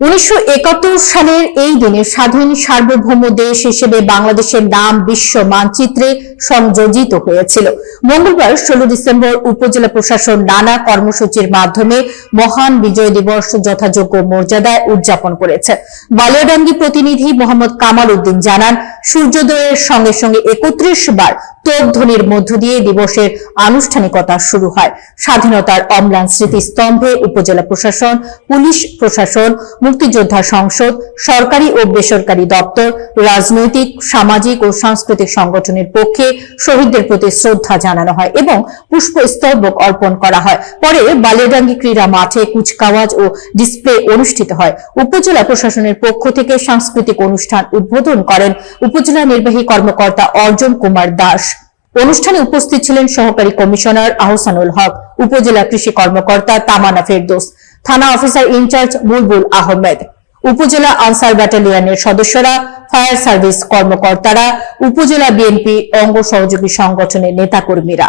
1971 সালের এই দিনে স্বাধীন সার্বভৌম দেশ হিসেবে বাংলাদেশের নাম বিশ্ব মানচিত্রে সংযোজিত হয়েছিল। মঙ্গলবার 16 ডিসেম্বর উপজেলা প্রশাসন নানা কর্মসূচির মাধ্যমে মহান বিজয় দিবস যথাযোগ্য মর্যাদায় উদযাপন করেছে। বালিয়াডাঙ্গি প্রতিনিধি মোহাম্মদ কামাল উদ্দিন জানান, সূর্যোদয়ের সঙ্গে সঙ্গে 31 বার তোপধ্বনির মধ্য দিয়ে দিবসের আনুষ্ঠানিকতা শুরু হয়। স্বাধীনতার অম্লান স্মৃতিস্তম্ভে উপজেলা প্রশাসন, পুলিশ প্রশাসন, মুক্তিযোদ্ধা সংসদ, সরকারি ও বেসরকারি দপ্তর, রাজনৈতিক, সামাজিক ও সাংস্কৃতিক সংগঠনের পক্ষে শহীদদের প্রতি শ্রদ্ধা জানানো হয় এবং পুষ্পস্তবক অর্পণ করা হয়। পরে বালিয়াডাঙ্গি ক্রীড়া মাঠে কুচকাওয়াজ ও ডিসপ্লে অনুষ্ঠিত হয়। উপজেলা প্রশাসনের পক্ষ থেকে সাংস্কৃতিক অনুষ্ঠান উদ্বোধন করেন উপজেলা নির্বাহী কর্মকর্তা অর্জন কুমার দাস। অনুষ্ঠানে উপস্থিত ছিলেন সহকারী কমিশনার আহসানুল হক, উপজেলা কৃষি কর্মকর্তা তামান্না ফেরদৌস, থানা অফিসার ইনচার্জ বুলবুল আহমেদ, উপজেলা আনসার ব্যাটালিয়নের সদস্যরা, ফায়ার সার্ভিস কর্মকর্তারা, উপজেলা বিএনপি অঙ্গ সহযোগী সংগঠনের নেতাকর্মীরা।